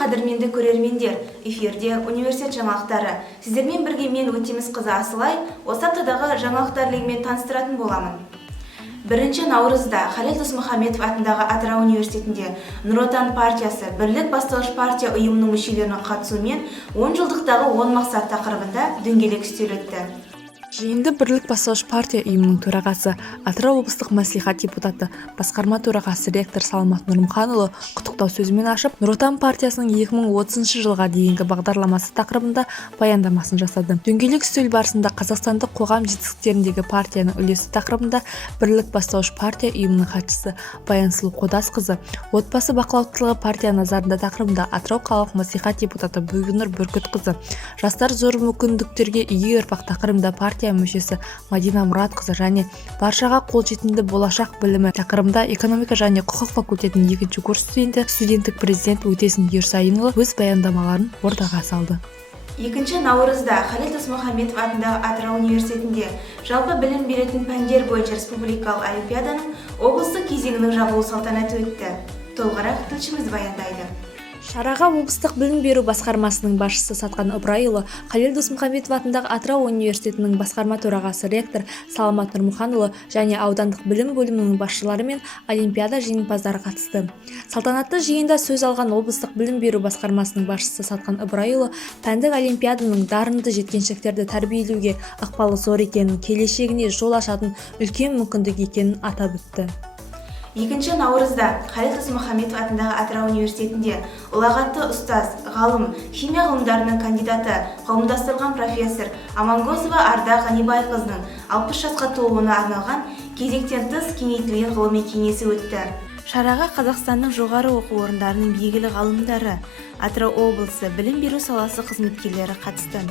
қадірменді көрермендер, эфирде университет жаңалықтары. Сіздермен бірге мен Өтемісқызы Асылай, осы аптадағы жаңалықтар легімен таныстыратын боламын. 1 наурызда Халел Досмұхамедов атындағы Атырау университетінде Нұр Отан партиясы Бірлік бастауыш партия ұйымының мүшелерінің қатысуымен 10 жылдықтағы 10 мақсат тақырыбында дөңгелек үстел өтті. Жиынды Бірлік бастауыш партия ұйымының төрағасы, Атырау облыстық мәслихат депутаты, басқарма төрағасы ректор Саламат Нұрмұханұлы құттықтау сөзімен ашып, Нұр Отан партиясының 2030 жылға дейінгі бағдарламасы тақырыбында баяндамасын жасады. Дөңгелек үстел барысында қазақстандық қоғам жетістіктеріндегі партияның үлесі тақырыбында Бірлік бастауыш партия ұйымының хатшысы Баянсұлу Қодасқызы, отбасы бақылаушылығы партия назарында тақырыбында Атырау қалалық мәслихат депутаты Бүйгінұр Бүркітқызы, жастар зор мүмкіндіктерге ие ұрпақ тақырыбында партия мүшесі Мадина Мұратқызы және баршаға қолжетімді болашақ білімі тақырыбында экономика және құқық факультетінің 2-ші курс студенттік президент Өтесін Ерсайынұлы өз баяндамаларын ортаға салды. 2 наурызда Халел Досмұхамедов атындағы Атырау университетінде жалпы білім беретін пәндер бойынша республикалық олимпиаданың облыстық кезеңінің жабылу салтанаты өтті. Толығырақ тілшіміз баяндайды. Шараға облыстық білім беру басқармасының басшысы Сатқан Ыбырайұлы, Халел Досмұхамедов атындағы Атырау университетінің басқарма төрағасы ректор Саламат Нұрмұханұлы және аудандық білім бөлімінің басшылары мен олимпиада жеңімпаздары қатысты. Салтанатты жиында сөз алған облыстық білім беру басқармасының басшысы Сатқан Ыбырайұлы пәндік олимпиаданың дарынды жеткіншектерді тәрбиелеуге ықпалы зор екенін, келешегіне жол ашатын үлкен мүмкіндік екенін атап өтті. 2 наурызда Халел Досмұхамедов атындағы Атырау университетінде ұлағатты ұстаз, ғалым, химия ғылымдарының кандидаты, қауымдастырылған профессор Амангозова Арда Ғанибайқызының 60 жасқа толуына арналған кезектен тыс кеңейтілген ғылыми кеңесі өтті. Шараға Қазақстанның жоғары оқу орындарының белгілі ғалымдары, Атырау облысы білім беру саласы қызметкерлері қатысты.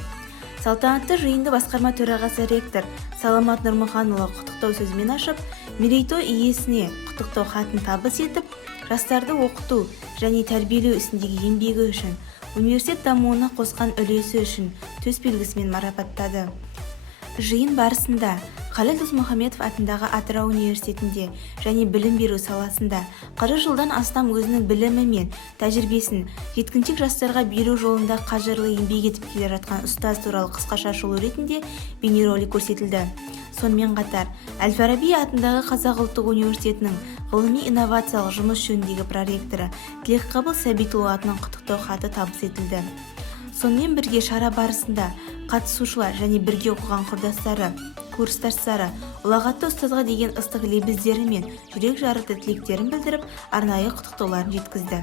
Салтанатты жиынды басқарма төрағасы ректор Саламат Нұрмұханұлы құттықтау сөзімен ашып, мерейтой иесіне құттықтау хатын табыс етіп, жастарды оқыту және тәрбиелеу ісіндегі еңбегі үшін, университет дамуына қосқан үлесі үшін төсбелгісімен марапаттады. Жиын барысында Халел Досмұхамедов атындағы Атырау университетінде және білім беру саласында 40 жылдан астам өзінің білімі мен тәжірибесін жеткіншек жастарға беру жолында қажырлы еңбек етіп келе жатқан ұстаз туралы қысқаша шолу ретінде бейнеролик көрсетілді. Сонымен қатар Әл-Фараби атындағы Қазақ ұлттық университетінің ғылыми-инновациялық жұмыс жөніндегі проректоры Тілекқабыл Сәбитұлы атынан құттықтау хаты табыс етілді. Сонымен бірге шара барысында қатысушылар және бірге оқыған құрдастары, курстастары ұлағатты ұстазға деген ыстық лебіздері мен жүрек жарықты тілектерін білдіріп, арнайы құттықтауларын жеткізді.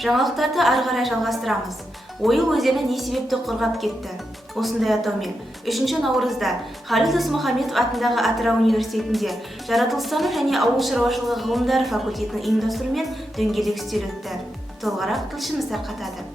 Жаңалықтарды ары қарай жалғастырамыз. Ойыл өзені не себепті құрғап кетті? Осындай атаумен 3 наурызда Халел Досмұхамедов атындағы Атырау университетінде жаратылыстану және ауыл шаруашылығы ғылымдары факультетінің ұйымдастыруымен дөңгелек үстел өтті. Толығырақ тілшіміз тарқатады.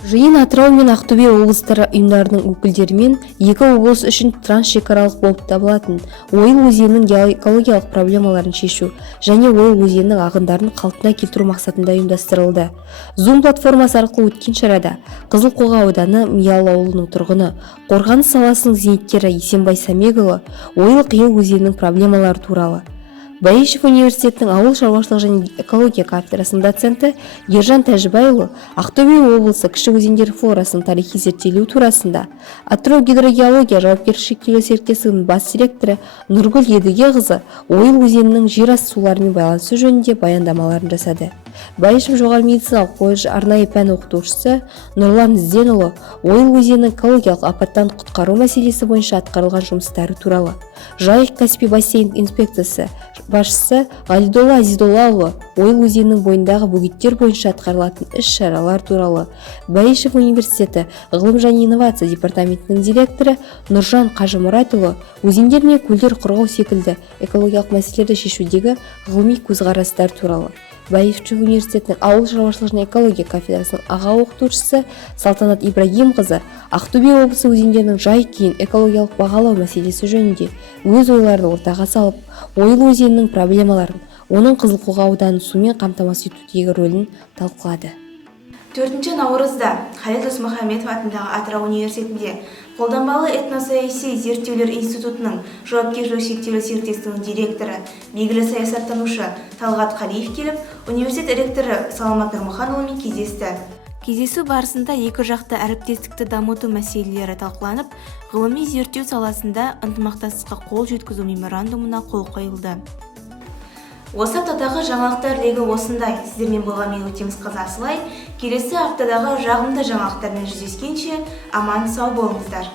Жиын Атырау мен Ақтөбе облыстары ұйымдарының өкілдерімен екі облыс үшін трансшекаралық болып табылатын Ойыл өзенінің экологиялық проблемаларын шешу және Ойыл өзенінің ағындарын қалпына келтіру мақсатында ұйымдастырылды. Zoom платформасы арқылы өткен шарада Қызылқоға ауданы Миялы ауылының тұрғыны, қорғаныс саласының зейнеткері Есенбай Самегұлы Ойыл-Қиыл өзенінің проблемалары туралы, Баишев университетінің ауыл шаруашылығы және экология кафедрасының доценті Ержан Тәжібайұлы Ақтөбе облысы кіші өзендер флорасының тарихи зерттелуі турасында, Атырау гидрогеология жауапкершілігі шектеулі серіктестігінің бас директоры Нұргүл Едігеқызы Ойыл өзенінің жерасты суларымен байланысы жөнінде баяндамаларын жасады. Баишев жоғары медициналық колледж арнайы пән оқытушысы Нұрлан Ізденұлы Ойыл өзенінің экологиялық апаттан құтқару мәселесі бойынша атқарылған жұмыстары туралы, Жайық Каспий бассейн инспекциясы басшысы Ғалидолла Азидоллаұлы Ойыл өзенінің бойындағы бөгеттер бойынша атқарылатын іс-шаралар туралы, Баишев университеті ғылым және инновация департаментінің директоры Нұржан Қажымұратұлы өзендер мен көлдер қорғау секілді экологиялық мәселелерді шешудегі ғылыми көзқарастар туралы, Баишев университетінің ауыл шаруашылығы және экология кафедрасының аға оқытушысы Салтанат Ибрагимқызы Ақтөбе облысы өзендерінің жай-күйін экологиялық бағалау мәселесі жөнінде өз ойларын ортаға салып, Ойыл өзенінің проблемаларын, оның Қызылқоға ауданын сумен қамтамасыз етудегі рөлін талқылады. 4 наурызда Халел Досмұхамедов атындағы Атырау университетінде Қолданбалы этносаяси зерттеулер институтының жауапкершілігі шектеулі серіктестігінің директоры, белгілі саясаттанушы Талғат Қалиев келіп, университет ректоры Саламат Нұрмұханұлымен кездесті. Кездесу барысында екі жақты әріптестікті дамыту мәселелері талқыланып, ғылыми зерттеу саласында ынтымақтастыққа қол жеткізу меморандумына қол қойылды. Осы аптадағы жаңалықтар легі осындай. Сіздермен болған мен Өтеміс Қызы Асылай. Келесі аптадағы жағымды жаңалықтармен жүздескенше аман сау болыңыздар.